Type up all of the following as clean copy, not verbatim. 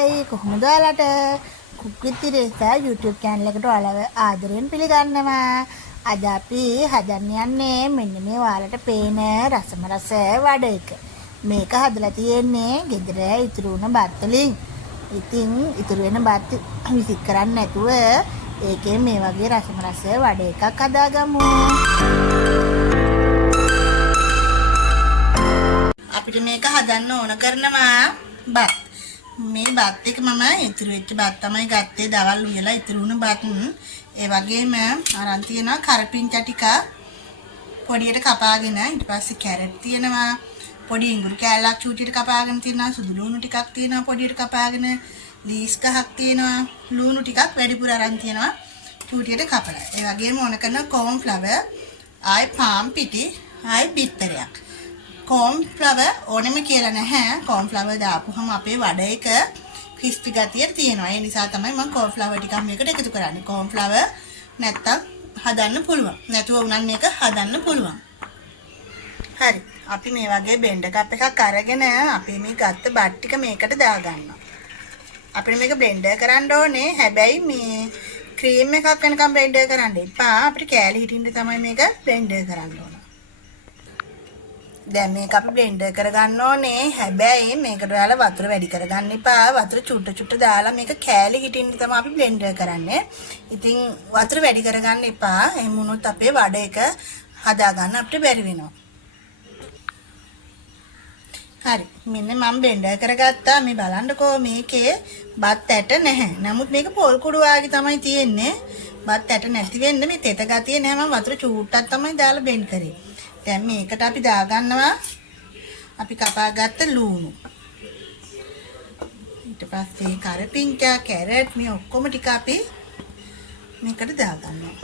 අවසරයි කොහොමද ඔයාලට කුක් විත් ඉරේසා YouTube channel එකට ඔයාලව ආදරයෙන් පිළිගන්නවා. අද අපි හදන්න යන්නේ මෙන්න මේ ඔයාලට පේන රසම රස වඩ එක. මේක හදලා තියෙන්නේ ගෙදර ඉතුරු වුණ බත් වලින්. ඉතින් ඉතුරු වෙන බත් විසික් කරන්නේ නැතුව ඒකේ මේ වගේ රසම රස වඩ එකක් හදාගමු. අපිට මේක හදන්න ඕන කරනවා බත්. මේ බත් එක මම ඉතුරු වෙච්ච බත් තමයි ගත්තේ දවල් උයලා ඉතුරු වුණ බත්. ඒ වගේම අරන් තියෙනවා කරපිංචා ටික පොඩියට කපාගෙන ඊට පස්සේ කැරට් තියෙනවා පොඩි ඉඟුරු කෑල්ලක් චූටියට කපාගෙන තියෙනවා සුදු ලුණු ටිකක් තියෙනවා පොඩියට කපාගෙන ලීස් ගහක් තියෙනවා ලුණු ටිකක් වැඩිපුර අරන් තියෙනවා චූටියට කපලා. ඒ වගේම ඕන කරන කෝන් ෆ්ලවර් ආයි පාම් පිටි ආයි බිත්තරයක්. කෝන් ෆ්ලවර් ඕනෙම කියලා නැහැ. කෝන් ෆ්ලවර් දාපුවම අපේ වඩ එක ක්‍රිස්පි ගතිය තියෙනවා. ඒ නිසා තමයි මම කෝන් ෆ්ලවර් ටිකක් මේකට එකතු කරන්නේ. කෝන් ෆ්ලවර් නැත්තම් හදන්න පුළුවන්. නැතුව උනන් මේක හදන්න පුළුවන්. හරි. අපි මේ වගේ බෙන්ඩර් කප් එකක් අරගෙන අපි මේ ගත්ත බත් ටික මේකට දාගන්නවා. අපිට මේක බ්ලෙන්ඩර් කරන්න ඕනේ. හැබැයි මේ ක්‍රීම් එකක් වෙනකම් බ්ලෙන්ඩර් කරන්න එපා. අපිට කෑලි හිටින්න තමයි මේක බ්ලෙන්ඩර් කරන්න ඕන. දැන් මේක අපි බ්ලෙන්ඩර් කරගන්න ඕනේ. හැබැයි මේකට ඔයාලා වතුර වැඩි කරගන්න එපා. වතුර චුට්ට චුට්ට දාලා මේක කෑලි හිටින්න තමයි අපි බ්ලෙන්ඩර් කරන්නේ. ඉතින් වතුර වැඩි කරගන්න එපා. එහෙම වුණොත් අපේ වඩ එක හදාගන්න අපිට බැරි වෙනවා. හරි. මෙන්න මම බ්ලෙන්ඩර් කරගත්තා. මේ බලන්නකෝ මේකේ බත් ඇට නැහැ. නමුත් මේක පොල් කුඩු වාගේ තමයි තියෙන්නේ. බත් ඇට නැති වෙන්න මේ තෙත ගතිය නැහැ. මම වතුර චූට්ටක් තමයි දාලා බ්ලෙන්ඩ් කරේ. දැන් මේකට අපි දාගන්නවා අපි කපාගත්ත ලුණු. ඊට පස්සේ කරපිංචා කැරට් මේ ඔක්කොම ටික අපි මේකට දාගන්නවා.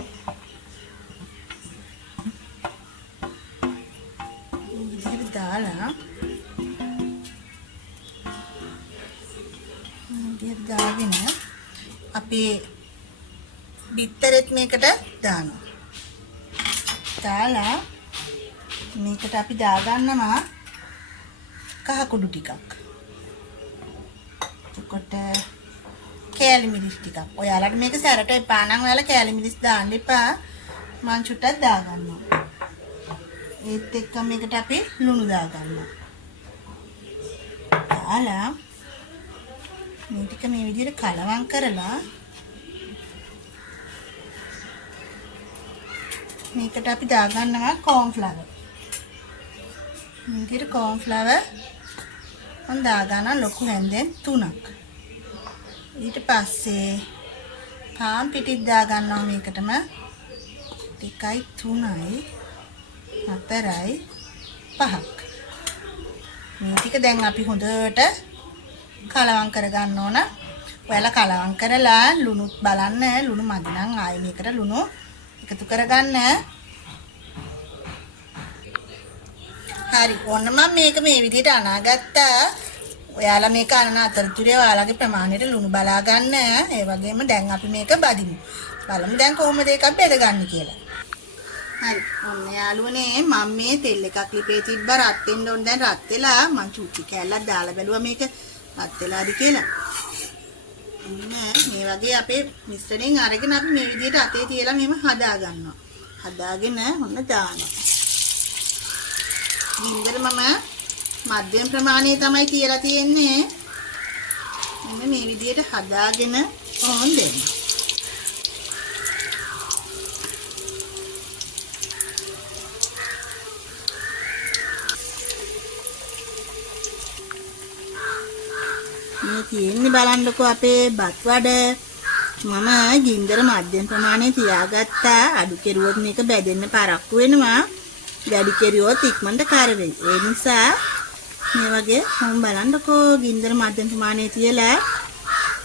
ඉතින් දාලා දාගෙන අපි බිත්තරෙත් මේකට දානවා. දාලා මේකට අපි දාගන්නවා කහ කුඩු ටිකක්. එතකොට කෑලි මිරිස් ටිකක්. ඔයාලට මේක සැරට එපා නම් ඔයාලා කෑලි මිරිස් දාන්න එපා. මං චුට්ටක් දාගන්නවා. ඒත් එක්ක මේකට අපි ලුණු දාගන්නවා. දාලා මේ ටික මේ විදිහට කලවම් කරලා මේකට අපි දාගන්නවා කෝන් ෆ්ලවර්. මේ විදිහට කෝන් ෆ්ලවර් මම දාගන්න ලොකු හැන්දෙන් 3ක්. ඊට පස්සේ පාම් පිටිත් දාගන්නවා මේකටම 2යි 3යි 4යි 5ක්. මේ ටික දැන් අපි හොඳට කලවම් කරගන්න ඕන. ඔයාලා කලවම් කරලා ලුණුත් බලන්න. ලුණු මදි නම් ආයෙ මේකට ලුණු එකතු කරගන්න. හරි. ඔන්න මම මේක මේ විදිහට අනාගත්තා. ඔයාලා මේක අනන අතරතුරේ ඔයාලගේ ප්‍රමාණයට ලුණු බලා ගන්න. ඒ වගේම දැන් අපි මේක බදිමු. බලමු දැන් කොහොමද එකක් බෙදගන්නේ කියලා. හරි. ඔන්න යාළුවනේ මම මේ තෙල් එකක් ලිපේ තිබ්බ රත් වෙන්න ඕන. දැන් රත් වෙලා මම චූටි කෑල්ලක් දාලා බැලුවා මේක රත් වෙලාද කියලා. මේ වගේ අපේ මිශ්‍රණයෙන් අරගෙන අපි මේ විදිහට අතේ තියලා මෙහෙම හදා ගන්නවා. හදාගෙන ඔන්න දානවා. ගින්දර මම මධ්‍යම ප්‍රමාණයේ තමයි තියලා තියෙන්නේ. මෙන්න මේ විදිහට හදාගෙන ඕන් දෙන්න. මේ තියෙන්නේ බලන්නකෝ අපේ බත් වඩ. මම ගින්දර මධ්‍යම ප්‍රමාණයේ තියාගත්තා. අඩු කෙරුවොත් මේක බැදෙන්න පරක්කු වෙනවා. වැඩි කෙරුවොත් ඉක්මනට කර වෙයි. ඒ නිසා මේ වගේ මම බලන්නකෝ ගින්දර මධ්‍යම ප්‍රමාණයේ තියලා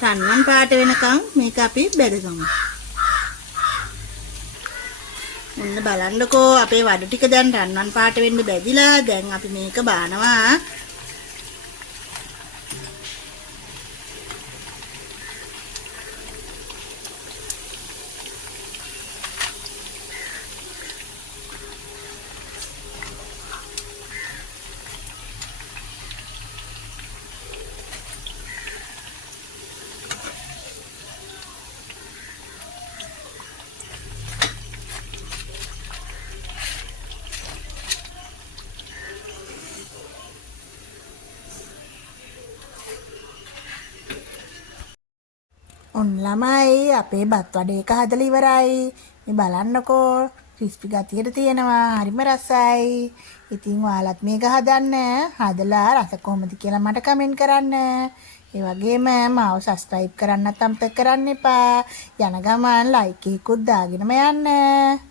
රන්වන් පාට වෙනකන් මේක අපි බෙදගමු. ඔන්න බලන්නකෝ අපේ වඩ ටික දැන් රන්වන් පාට වෙන්න බැදිලා. දැන් අපි මේක බානවා. ඔන්න ළමයි අපේ බත් වඩ එක හදලා ඉවරයි. මේ බලන්නකෝ ක්‍රිස්පි ගතියට තියෙනවා. හරිම රසයි. ඉතින් ඔයාලත් මේක හදන්න. හදලා රස කොහොමද කියලා මට කමෙන්ට් කරන්න. ඒ වගේම මාව සබ්ස්ක්‍රයිබ් කරන්නත් අමතක කරන්න එපා. යන ගමන් ලයික් එකකුත් දාගෙනම යන්න.